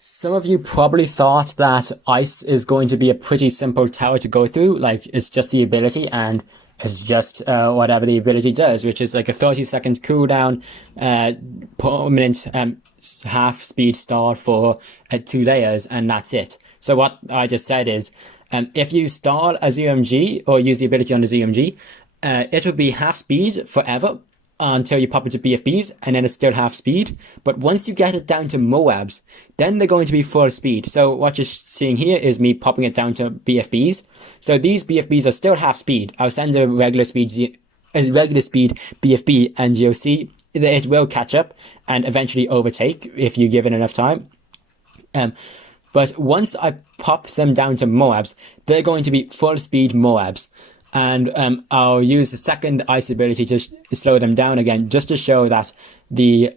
Some of you probably thought that ice is going to be a pretty simple tower to go through, like it's just the ability and it's just whatever the ability does, which is like a 30-second cooldown, permanent half speed start for 2 layers, and that's it. So what I just said is, if you start a ZMG or use the ability on the ZMG, it will be half speed forever until you pop into BFBs, and then it's still half speed. But once you get it down to Moabs, then they're going to be full speed. So what you're seeing here is me popping it down to BFBs. So these BFBs are still half speed. I'll send a regular speed BFB, and you'll see that it will catch up and eventually overtake if you give it enough time. But once I pop them down to Moabs, they're going to be full speed Moabs. And I'll use the second ice ability to slow them down again, just to show that they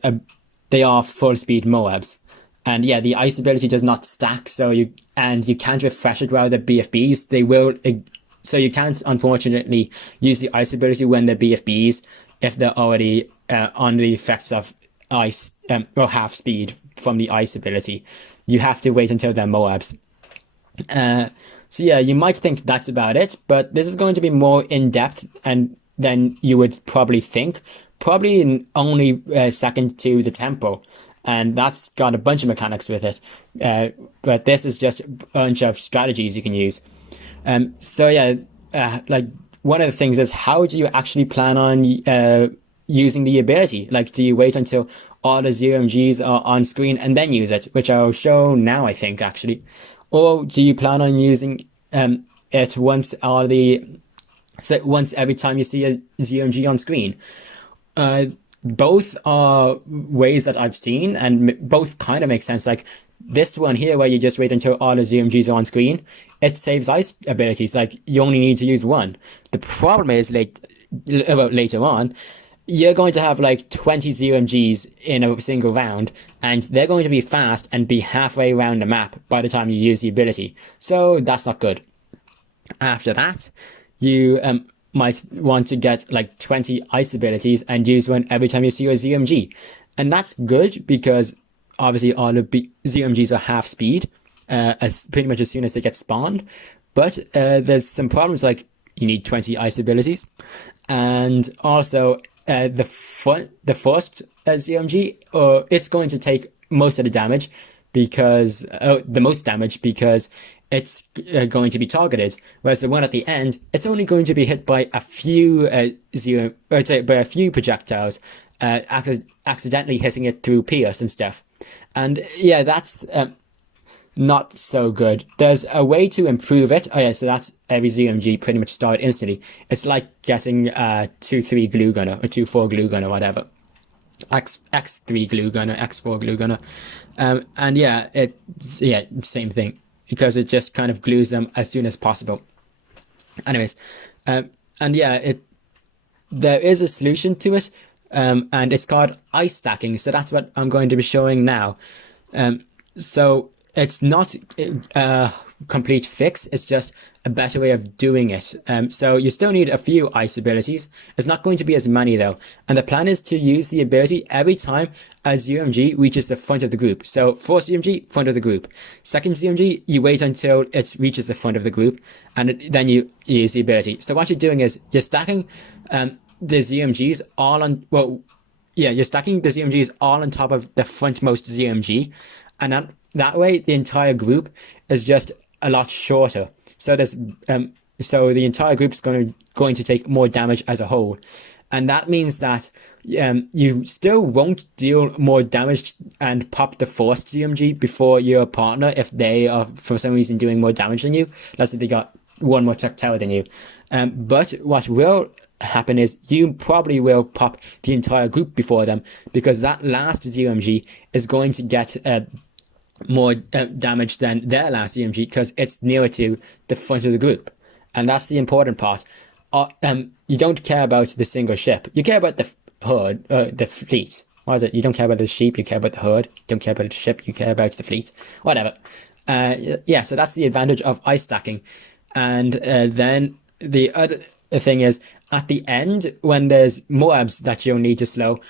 are full speed Moabs. And yeah, the ice ability does not stack, so you can't refresh it while they're BFBs. They will, so you can't unfortunately use the ice ability when they're BFBs if they're already on the effects of ice or half speed from the ice ability. You have to wait until they're Moabs. So yeah, you might think that's about it, but this is going to be more in-depth and than you would probably think. Probably only second to the temple, and that's got a bunch of mechanics with it. But this is just a bunch of strategies you can use. So yeah, like one of the things is, how do you actually plan on using the ability? Like, do you wait until all the ZMGs are on screen and then use it, which I'll show now, I think, actually. Or do you plan on using it once every time you see a ZMG on screen? Both are ways that I've seen, and both kind of make sense. Like this one here, where you just wait until all the ZMGs are on screen, it saves ice abilities. Like you only need to use one. The problem is later on, you're going to have like 20 ZMGs in a single round, and they're going to be fast and be halfway around the map by the time you use the ability. So that's not good. After that, you might want to get like 20 ice abilities and use one every time you see a ZMG. And that's good because obviously all the ZMGs are half speed as pretty much as soon as they get spawned. But there's some problems, like you need 20 ice abilities, and also the first ZMG, it's going to take most of the damage because the most damage because it's going to be targeted, whereas the one at the end, it's only going to be hit by a few by a few projectiles, accidentally hitting it through pierce and stuff. And yeah, that's not so good. There's a way to improve it. Oh yeah, so that's every ZMG pretty much started instantly. It's like getting a 2-3 glue gunner or 2-4 glue gunner, whatever. X3 glue gunner, X4 glue gunner. And yeah, same thing, because it just kind of glues them as soon as possible. Anyways, and yeah, there is a solution to it, and it's called ice stacking. So that's what I'm going to be showing now. So it's not a complete fix, it's just a better way of doing it. So you still need a few ice abilities. It's not going to be as many though. And the plan is to use the ability every time a ZMG reaches the front of the group. So first ZMG, front of the group. Second ZMG, you wait until it reaches the front of the group, and then you use the ability. So what you're doing is you're stacking the ZMGs all on, you're stacking the ZMGs all on top of the frontmost ZMG, and that way the entire group is just a lot shorter. So there's so the entire group is going to take more damage as a whole, and that means that you still won't deal more damage and pop the first ZMG before your partner if they are for some reason doing more damage than you. Let's say they got one more tech tower than you. But what will happen is you probably will pop the entire group before them, because that last ZMG is going to get more damage than their last ZMG because it's nearer to the front of the group. And that's the important part. You don't care about the single ship. You care about the herd, the fleet. What is it? You don't care about the sheep, you care about the herd. You don't care about the ship, you care about the fleet. Whatever. Yeah, so that's the advantage of ice stacking. And then the other thing is, at the end, when there's Moabs that you'll need to slow,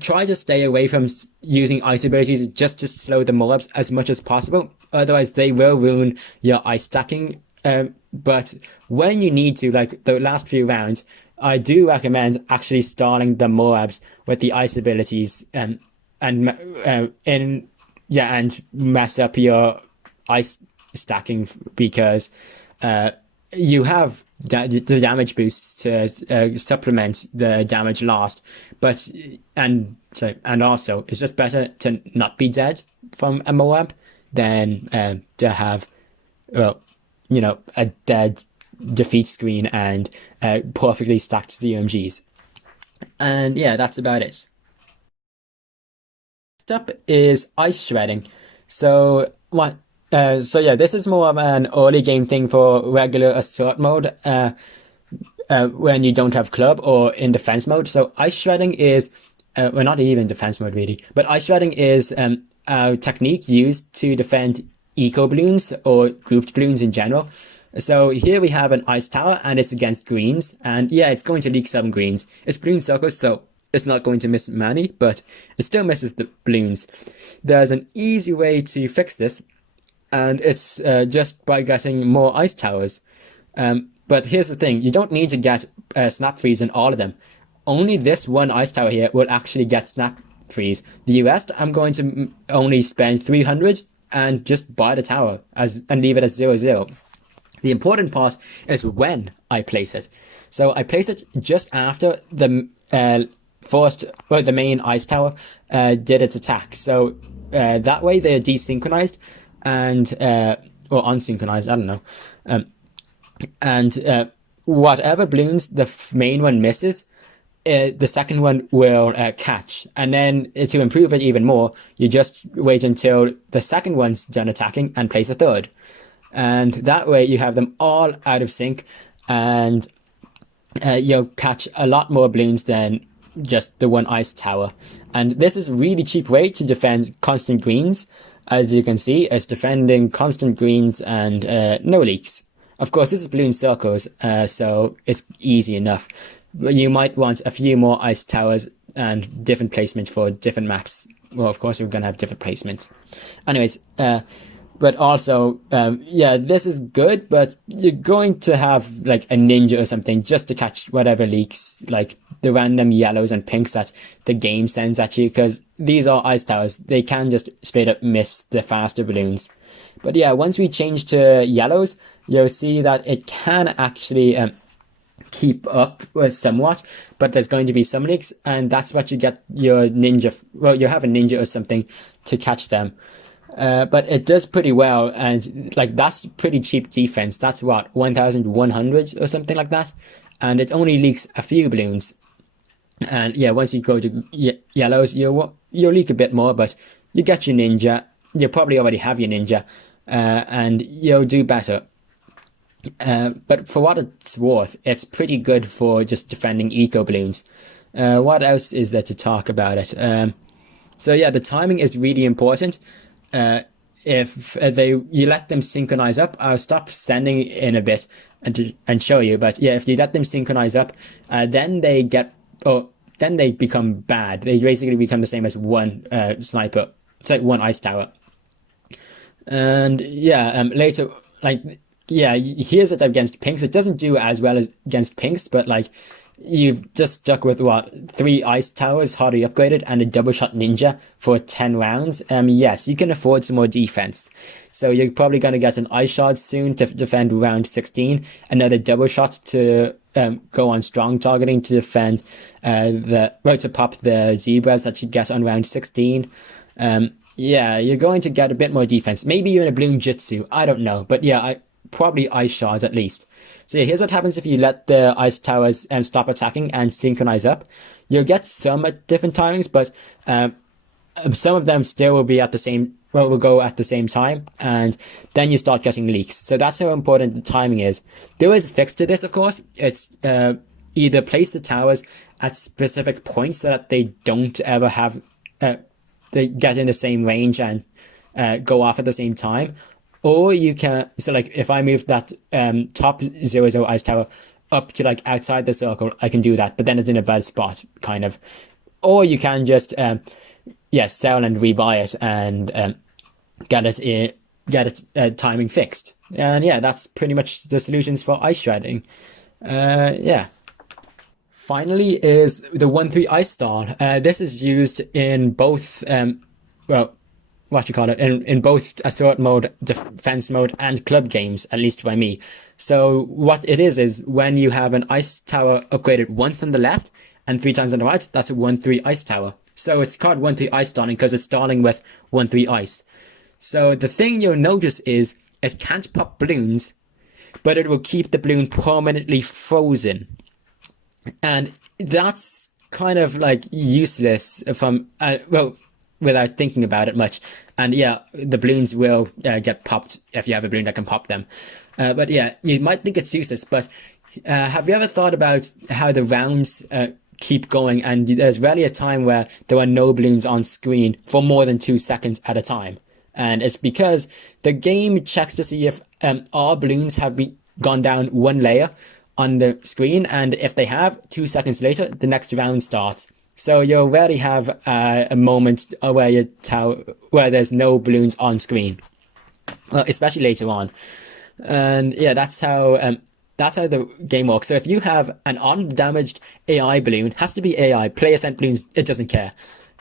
try to stay away from using ice abilities just to slow the mobs as much as possible. Otherwise, they will ruin your ice stacking. But when you need to, like the last few rounds, I do recommend actually stalling the mobs with the ice abilities and mess up your ice stacking because you have the damage boosts to supplement the damage lost, but and also it's just better to not be dead from a Moab than to have a dead defeat screen and perfectly stacked ZMGs. And yeah, that's about it. Next up is ice shredding. So what? So yeah, this is more of an early game thing for regular assault mode. When you don't have club or in defense mode. So ice shredding is, well, not even defense mode really, but ice shredding is a technique used to defend eco balloons or grouped balloons in general. So here we have an ice tower and it's against greens, and yeah, it's going to leak some greens. It's balloon circles, so it's not going to miss many, but it still misses the balloons. There's an easy way to fix this, and it's just by getting more ice towers. But here's the thing, you don't need to get snap freeze in all of them. Only this one ice tower here will actually get snap freeze. The rest, I'm going to only spend 300 and just buy the tower and leave it as 0-0. The important part is when I place it. So I place it just after the the main ice tower did its attack. So that way they're desynchronized and or unsynchronized, I don't know. And whatever balloons the main one misses, the second one will catch. And then to improve it even more, you just wait until the second one's done attacking and place a third. And that way you have them all out of sync, and you'll catch a lot more balloons than just the one ice tower. And this is a really cheap way to defend constant greens. As you can see, it's defending constant greens and no leaks. Of course, this is balloon circles, so it's easy enough. But you might want a few more ice towers and different placement for different maps. Well, of course, we're going to have different placements. Anyways, but also, yeah, this is good, but you're going to have like a ninja or something just to catch whatever leaks, like the random yellows and pinks that the game sends at you, because these are ice towers. They can just straight up miss the faster balloons. But yeah, once we change to yellows, you'll see that it can actually keep up somewhat, but there's going to be some leaks, and that's what you get your ninja. Well, you have a ninja or something to catch them. But it does pretty well, and like that's pretty cheap defense. That's what, 1,100 or something like that, and it only leaks a few balloons. And yeah, once you go to yellows, you'll leak a bit more, but you get your ninja. You probably already have your ninja, and you'll do better. But for what it's worth, it's pretty good for just defending eco balloons. What else is there to talk about it? So yeah, the timing is really important. If you let them synchronize up, I'll stop sending in a bit and show you. But yeah, if you let them synchronize up, then they become bad. They basically become the same as one sniper. It's like one ice tower. And yeah, later, like, yeah, here's it against pinks. It doesn't do as well as against pinks, but like, you've just stuck with what, 3 ice towers hardly upgraded and a double shot ninja for 10 rounds. Yes, you can afford some more defense. So you're probably going to get an ice shard soon to defend round 16, another double shot to go on strong targeting to defend to pop the zebras that you get on round 16. Yeah, you're going to get a bit more defense. Maybe you're in a balloon jutsu, I don't know, but yeah, probably ice shards at least. So yeah, here's what happens if you let the ice towers stop attacking and synchronize up. You'll get some at different timings, but some of them still will be at the same, well, will go at the same time, and then you start getting leaks. So that's how important the timing is. There is a fix to this, of course. It's either place the towers at specific points so that they don't ever have they get in the same range and go off at the same time. Or you can, so like if I move that top 0-0 ice tower up to like outside the circle, I can do that, but then it's in a bad spot, kind of. or you can just sell and rebuy it and get its timing fixed. And yeah, that's pretty much the solutions for ice shredding. Yeah. Finally is the 1-3 ice stall. This is used in both in both assault mode, defense mode, and club games, at least by me. So what it is when you have an ice tower upgraded once on the left and 3 times on the right, that's a 1-3 ice tower. So it's called 1-3 ice stalling because it's stalling with 1-3 ice. So the thing you'll notice is it can't pop balloons, but it will keep the balloon permanently frozen. And that's kind of like useless from, without thinking about it much. And yeah, the balloons will get popped if you have a balloon that can pop them. But yeah, you might think it's useless, but have you ever thought about how the rounds keep going and there's rarely a time where there are no balloons on screen for more than 2 seconds at a time? And it's because the game checks to see if our balloons have gone down 1 layer on the screen, and if they have, 2 seconds later, the next round starts. So you'll rarely have a moment where there's no balloons on screen, especially later on. And yeah, that's how the game works. So if you have an undamaged AI balloon, has to be AI, player sent balloons, it doesn't care,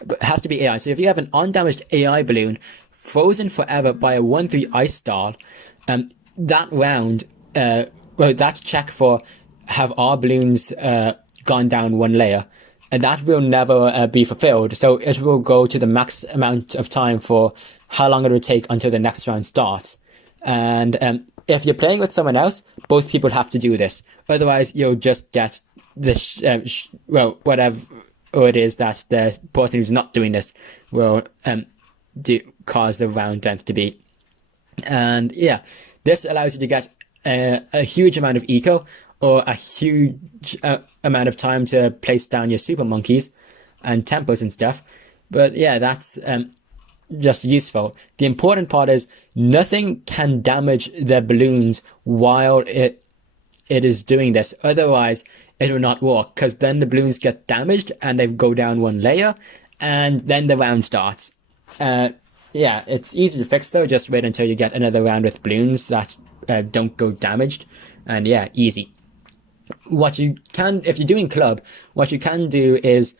but it has to be AI. So if you have an undamaged AI balloon frozen forever by a 1-3 ice stall, that round, that's check for have our balloons gone down 1 layer, and that will never be fulfilled. So it will go to the max amount of time for how long it will take until the next round starts. And if you're playing with someone else, both people have to do this. Otherwise, you'll just get this, whatever it is that the person who's not doing this will cause the round length to be. And yeah, this allows you to get a huge amount of eco, or a huge amount of time to place down your super monkeys and tempos and stuff. But yeah, that's just useful. The important part is nothing can damage the balloons while it is doing this. Otherwise, it will not work, because then the balloons get damaged and they go down 1 layer, and then the round starts. Yeah, it's easy to fix though. Just wait until you get another round with balloons that don't go damaged, and yeah, easy. What you can, if you're doing club, what you can do is,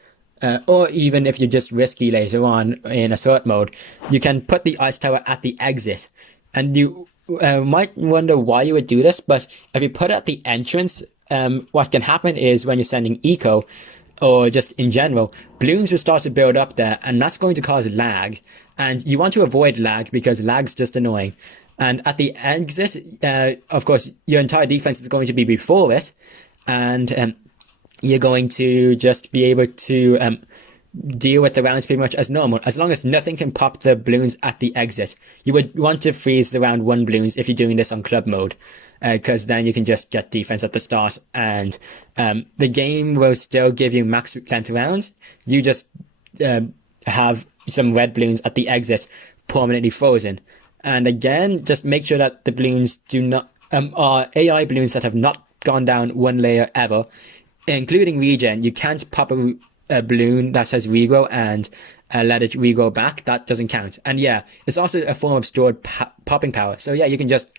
or even if you're just risky later on in assault mode, you can put the ice tower at the exit. And you might wonder why you would do this, but if you put it at the entrance, what can happen is when you're sending eco, or just in general, balloons will start to build up there, and that's going to cause lag. And you want to avoid lag because lag's just annoying. And at the exit, of course, your entire defense is going to be before it, and you're going to just be able to deal with the rounds pretty much as normal, as long as nothing can pop the balloons at the exit. You would want to freeze the round 1 balloons if you're doing this on club mode, because then you can just get defense at the start, and the game will still give you max length rounds. You just have some red balloons at the exit permanently frozen. And again, just make sure that the balloons do not are AI balloons that have not gone down 1 layer ever, including regen. You can't pop a balloon that says regrow and let it regrow back. That doesn't count. And yeah, it's also a form of stored popping power. So yeah, you can just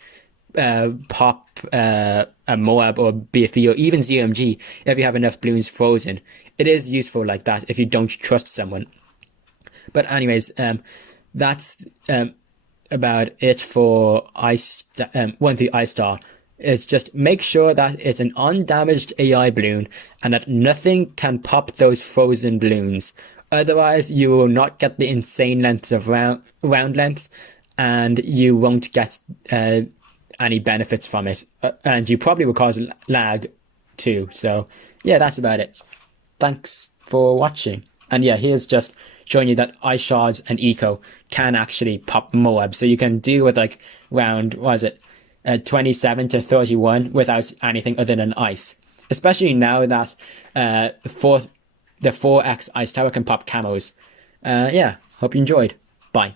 pop a Moab or BFB or even ZMG if you have enough balloons frozen. It is useful like that if you don't trust someone. But anyways, that's about it for 1-3 Ice Star. It's just make sure that it's an undamaged AI balloon and that nothing can pop those frozen balloons. Otherwise, you will not get the insane lengths of round lengths, and you won't get any benefits from it. And you probably will cause lag too. So yeah, that's about it. Thanks for watching. And yeah, here's just showing you that ice shards and eco can actually pop Moab. So you can deal with like round, 27 to 31 without anything other than ice. Especially now that the 4x ice tower can pop camos. Yeah, hope you enjoyed. Bye.